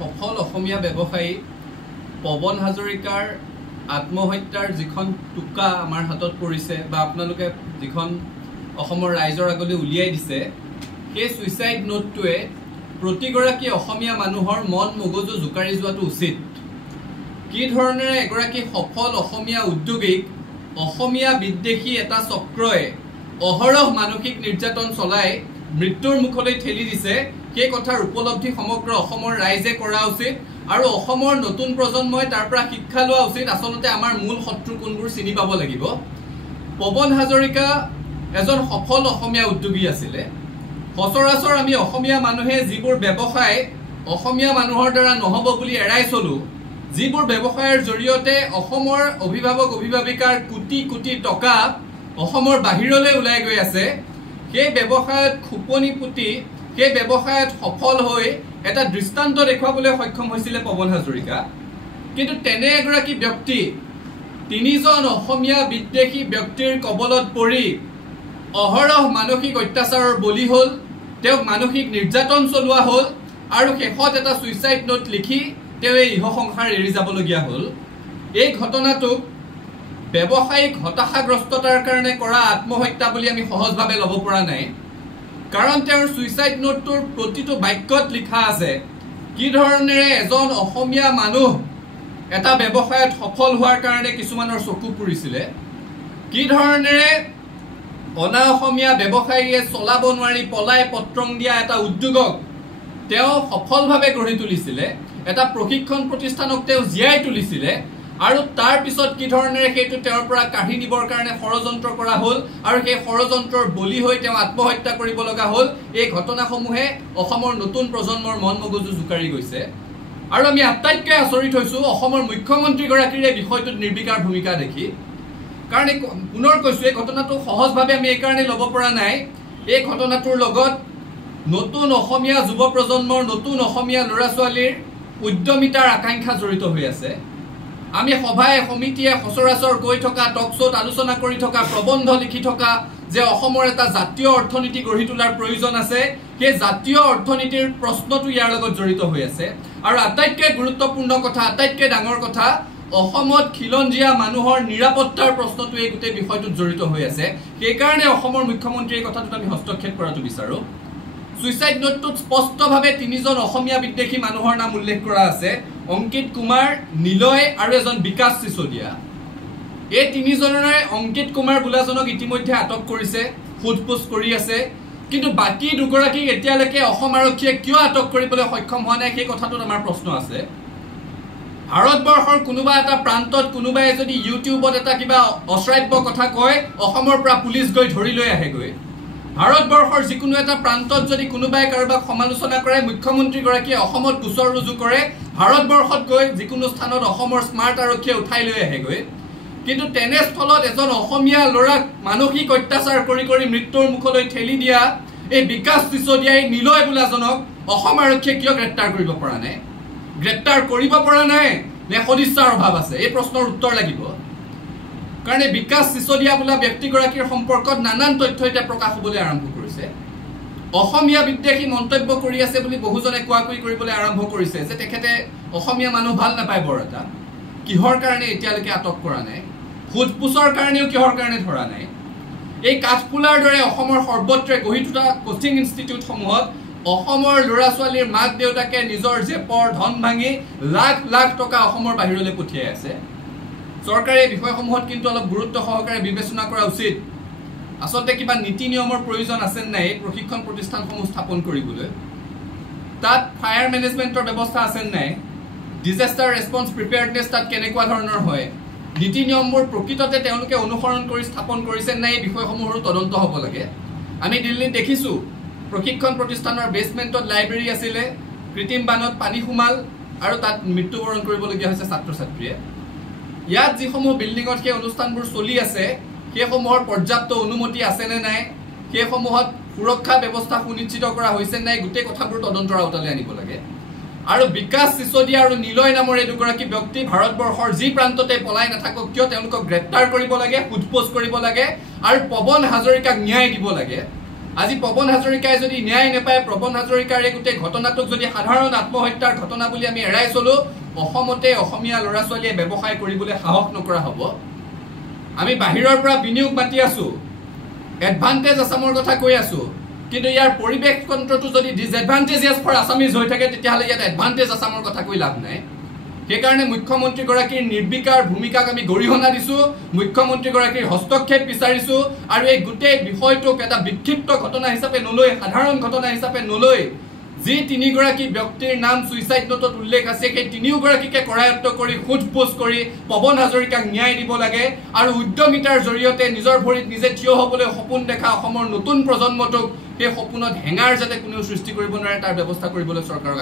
সফল অসমীয়া ব্যৱসায়ী পৱন হাজৰিকাৰ আত্মহত্যাৰ যিখন টুকা আমাৰ হাতত পৰিছে বা আপোনালোকে যিখন অসমৰ ৰাইজৰ আগলৈ উলিয়াই দিছে সেই সুইসাইড নোটটোৱে প্ৰতিগৰাকী অসমীয়া মানুহৰ মন মগজু জোকাৰি যোৱাটো উচিত। কি ধৰণেৰে এগৰাকী সফল অসমীয়া উদ্যোগীক অসমীয়া বিদ্বেষী এটা চক্ৰই অহৰহ মানসিক নিৰ্যাতন চলাই মৃত্যুৰ মুখলৈ ঠেলি দিছে সেই কথাৰ উপলব্ধি সমগ্ৰ অসমৰ ৰাইজে কৰা উচিত আৰু অসমৰ নতুন প্ৰজন্মই তাৰ পৰা শিক্ষা লোৱা উচিত। আচলতে আমাৰ মূল শত্ৰু কোনবোৰ চিনি পাব লাগিব। পৱন হাজৰিকা এজন সফল অসমীয়া উদ্যোগী আছিলে। সচৰাচৰ আমি অসমীয়া মানুহে যিবোৰ ব্যৱসায় অসমীয়া মানুহৰ দ্বাৰা নহব বুলি এৰাই চলো, যিবোৰ ব্যৱসায়ৰ জৰিয়তে অসমৰ অভিভাৱক অভিভাৱিকাৰ কোটি কোটি টকা অসমৰ বাহিৰলৈ ওলাই গৈ আছে, সেই ব্যৱসায়ত খুপনি পুতি সেই ব্যৱসায়ত সফল হৈ এটা দৃষ্টান্ত দেখুৱাবলৈ সক্ষম হৈছিলে পৱন হাজৰিকা। কিন্তু তেনে এগৰাকী ব্যক্তি তিনিজন অসমীয়া বিদ্বেষী ব্যক্তিৰ কবলত পৰি অহৰহ মানসিক অত্যাচাৰৰ বলি হ'ল, তেওঁক মানসিক নিৰ্যাতন চলোৱা হ'ল আৰু শেষত এটা সুইসাইড নোট লিখি তেওঁ এই ইহ সংসাৰ এৰি যাবলগীয়া হ'ল। এই ঘটনাটোক ব্যৱসায়িক হতাশাগ্ৰস্ততাৰ কাৰণে কৰা আত্মহত্যা বুলি আমি সহজভাৱে ল'ব পৰা নাই। কাৰণ তেওঁৰ সুইসাইড নোটটোৰ প্ৰতিটো বাক্যত লিখা আছে কি ধৰণেৰে এজন অসমীয়া মানুহ এটা ব্যৱসায়ত সফল হোৱাৰ কাৰণে কিছুমানৰ চকু পুৰিছিলে, কি ধৰণেৰে অনা অসমীয়া ব্যৱসায়ীয়ে চলাব নোৱাৰি পলাই পত্ৰং দিয়া এটা উদ্যোগক তেওঁ সফলভাৱে গঢ়ি তুলিছিলে, এটা প্ৰশিক্ষণ প্ৰতিষ্ঠানক তেওঁ জীয়াই তুলিছিলে আৰু তাৰ পিছত কি ধৰণেৰে সেইটো তেওঁৰ পৰা কাঢ়ি নিবৰ কাৰণে ষড়যন্ত্ৰ কৰা হ'ল আৰু সেই ষড়যন্ত্ৰৰ বলি হৈ তেওঁ আত্মহত্যা কৰিব লগা হ'ল। এই ঘটনাসমূহে অসমৰ নতুন প্ৰজন্মৰ মন মগজু জোকাৰি গৈছে আৰু আমি আটাইতকৈ আচৰিত হৈছো অসমৰ মুখ্যমন্ত্ৰীগৰাকীৰ এই বিষয়টোত নিৰ্বিকাৰ ভূমিকা দেখি। কাৰণ পুনৰ কৈছো এই ঘটনাটো সহজভাৱে আমি এইকাৰণে ল'ব পৰা নাই, এই ঘটনাটোৰ লগত নতুন অসমীয়া যুৱ প্ৰজন্মৰ নতুন অসমীয়া ল'ৰা ছোৱালীৰ উদ্যমিতাৰ আকাংক্ষা জড়িত হৈ আছে। আমি সভাই সমিতিয়ে সচৰাচৰ গৈ থকা টক শ্ব'ত আলোচনা কৰি থকা প্ৰবন্ধ লিখি থকা যে অসমৰ এটা জাতীয় অৰ্থনীতি গঢ়ি তোলাৰ প্ৰয়োজন আছে, সেই জাতীয় অৰ্থনীতিৰ প্ৰশ্নটো ইয়াৰ লগত জড়িত হৈ আছে। আৰু আটাইতকৈ গুৰুত্বপূৰ্ণ কথা, আটাইতকৈ ডাঙৰ কথা, অসমত খিলঞ্জীয়া মানুহৰ নিৰাপত্তাৰ প্ৰশ্নটো এই গোটেই বিষয়টোত জড়িত হৈ আছে। সেইকাৰণে অসমৰ মুখ্যমন্ত্ৰীয়ে এই কথাটোত আমি হস্তক্ষেপ কৰাটো বিচাৰো। সুইসাইড নোটটোত স্পষ্টভাৱে তিনিজন অসমীয়া বিদ্বেষী মানুহৰ নাম উল্লেখ কৰা আছে, অংকিত কুমাৰ, নিলয় আৰু এজন বিকাশ চিচোদিয়া। এই তিনিজনৰে অংকিত কুমাৰ বোলাজনক ইতিমধ্যে আটক কৰিছে, সোধপোছ কৰি আছে, কিন্তু বাকী দুগৰাকীক এতিয়ালৈকে অসম আৰক্ষীয়ে কিয় আটক কৰিবলৈ সক্ষম হোৱা নাই সেই কথাটোত আমাৰ প্ৰশ্ন আছে। ভাৰতবৰ্ষৰ কোনোবা এটা প্ৰান্তত কোনোবাই যদি ইউটিউবত এটা কিবা অশ্ৰাব্য কথা কয়, অসমৰ পৰা পুলিচ গৈ ধৰি লৈ আহেগৈ। ভাৰতবৰ্ষৰ যিকোনো এটা প্ৰান্তত যদি কোনোবাই কাৰোবাক সমালোচনা কৰে, মুখ্যমন্ত্ৰীগৰাকীয়ে অসমত গোচৰ ৰুজু কৰে, ভাৰতবৰ্ষত গৈ যিকোনো স্থানত অসমৰ স্মাৰ্ট আৰক্ষীয়ে উঠাই লৈ আহেগৈ। কিন্তু তেনেস্থলত এজন অসমীয়া ল'ৰাক মানসিক অত্যাচাৰ কৰি কৰি মৃত্যুৰ মুখলৈ ঠেলি দিয়া এই বিকাশ চিচোদিয়াই নিলয় বোলাজনক অসম আৰক্ষীয়ে কিয় গ্ৰেপ্তাৰ কৰিব পৰা নাই? গ্ৰেপ্তাৰ কৰিব পৰা নাই নে সদিচ্ছাৰ অভাৱ আছে? এই প্ৰশ্নৰ উত্তৰ লাগিব। কাৰণ এই বিকাশ চিচোদিয়া বোলা ব্যক্তিগৰাকীৰ সম্পৰ্কত নানান তথ্য এতিয়া প্ৰকাশ হ'বলৈ আৰম্ভ কৰিছে। অসমীয়া বিদ্বেষী মন্তব্য কৰি আছে বুলি বহুজনে কোৱাকুই কৰিবলৈ আৰম্ভ কৰিছে যে তেখেতে অসমীয়া মানুহ ভাল নাপায় বৰ এটা। কিহৰ কাৰণে এতিয়ালৈকে আটক কৰা নাই? সোধপোছৰ কাৰণেও কিহৰ কাৰণে ধৰা নাই? এই কাঠফুলাৰ দৰে অসমৰ সৰ্বত্ৰে গঢ়ি তোলা কোচিং ইনষ্টিটিউটসমূহত অসমৰ ল'ৰা ছোৱালীৰ মাক দেউতাকে নিজৰ জেপৰ ধন ভাঙি লাখ লাখ টকা অসমৰ বাহিৰলৈ পঠিয়াই আছে। চৰকাৰে এই বিষয়সমূহত কিন্তু অলপ গুৰুত্ব সহকাৰে বিবেচনা কৰা উচিত। আচলতে কিবা নীতি নিয়মৰ প্ৰয়োজন আছে নাই এই প্ৰশিক্ষণ প্ৰতিষ্ঠানসমূহ স্থাপন কৰিবলৈ? তাত ফায়াৰ মেনেজমেণ্টৰ ব্যৱস্থা আছে নাই? ডিজাষ্টাৰ ৰেছপন্স প্ৰিপেয়াৰ্ডনেছ তাত কেনেকুৱা ধৰণৰ হয়? নীতি নিয়মবোৰ প্ৰকৃততে তেওঁলোকে অনুসৰণ কৰি স্থাপন কৰিছে নাই? এই বিষয়সমূহৰো তদন্ত হ'ব লাগে। আমি দিল্লীত দেখিছোঁ প্ৰশিক্ষণ প্ৰতিষ্ঠানৰ বেছমেণ্টত লাইব্ৰেৰী আছিলে, কৃত্ৰিম বানত পানী সোমাল আৰু তাত মৃত্যুবৰণ কৰিবলগীয়া হৈছে ছাত্ৰ ছাত্ৰীয়ে। ইয়াত যিসমূহ বিল্ডিঙত সেই অনুষ্ঠানবোৰ চলি আছে সেইসমূহৰ পৰ্যাপ্ত অনুমতি আছে নে নাই, সেইসমূহত সুৰক্ষা ব্যৱস্থা সুনিশ্চিত কৰা হৈছে নাই, গোটেই কথাবোৰ তদন্তৰ আওতালৈ আনিব লাগে। আৰু বিকাশ চিচোদিয়া আৰু নিলয় নামৰ এই দুগৰাকী ব্যক্তি ভাৰতবৰ্ষৰ যি প্ৰান্ততে পলাই নাথাকক কিয় তেওঁলোকক গ্ৰেপ্তাৰ কৰিব লাগে, সোধপোছ কৰিব লাগে আৰু পৱন হাজৰিকাক ন্যায় দিব লাগে। আজি পৱন হাজৰিকাই যদি ন্যায় নাপায়, পৱন হাজৰিকাৰ এই গোটেই ঘটনাটোক যদি সাধাৰণ আত্মহত্যাৰ ঘটনা বুলি আমি এৰাই চলো, অসমতে অসমীয়া ল'ৰা ছোৱালীয়ে ব্যৱসায় কৰিবলৈ সাহস নকৰা হ'ব। আমি বাহিৰৰ পৰা বিনিয়োগ মাতি আছো, এডভান্টেজ আছামৰ কথা কৈ আছো, কিন্তু ইয়াৰ পৰিৱেশ তন্ত্ৰটো যদি ডিসএডভান্টেজিয়াছ ফৰ আছামিজ হৈ থাকে, তেতিয়াহ'লে ইয়াত এডভান্টেজ আছামৰ কথা কৈ লাভ নাই। সেইকাৰণে মুখ্যমন্ত্ৰীগৰাকীৰ নিৰ্বিকাৰ ভূমিকাক আমি গৰিহণা দিছো, মুখ্যমন্ত্ৰীগৰাকীৰ হস্তক্ষেপ বিচাৰিছো, আৰু এই গোটেই বিষয়টোক এটা বিক্ষিপ্ত ঘটনা হিচাপে নলৈ, সাধাৰণ ঘটনা হিচাপে নলৈ, যি 3গৰাকী ব্যক্তিৰ নাম সুইচাইড নোটত উল্লেখ আছে, সেই 3গৰাকীকে কৰায়ত্ব কৰি সোধ-পোছ কৰি পৱন হাজৰিকাক ন্যায় দিব লাগে, আৰু উদ্যমিতাৰ জৰিয়তে নিজৰ ভৰিত নিজে থিয় হ'বলৈ সপোন দেখা অসমৰ নতুন প্ৰজন্মটোক সেই সপোনত হেঙাৰ যাতে কোনেও সৃষ্টি কৰিব নোৱাৰে তাৰ ব্যৱস্থা কৰিবলৈ চৰকাৰক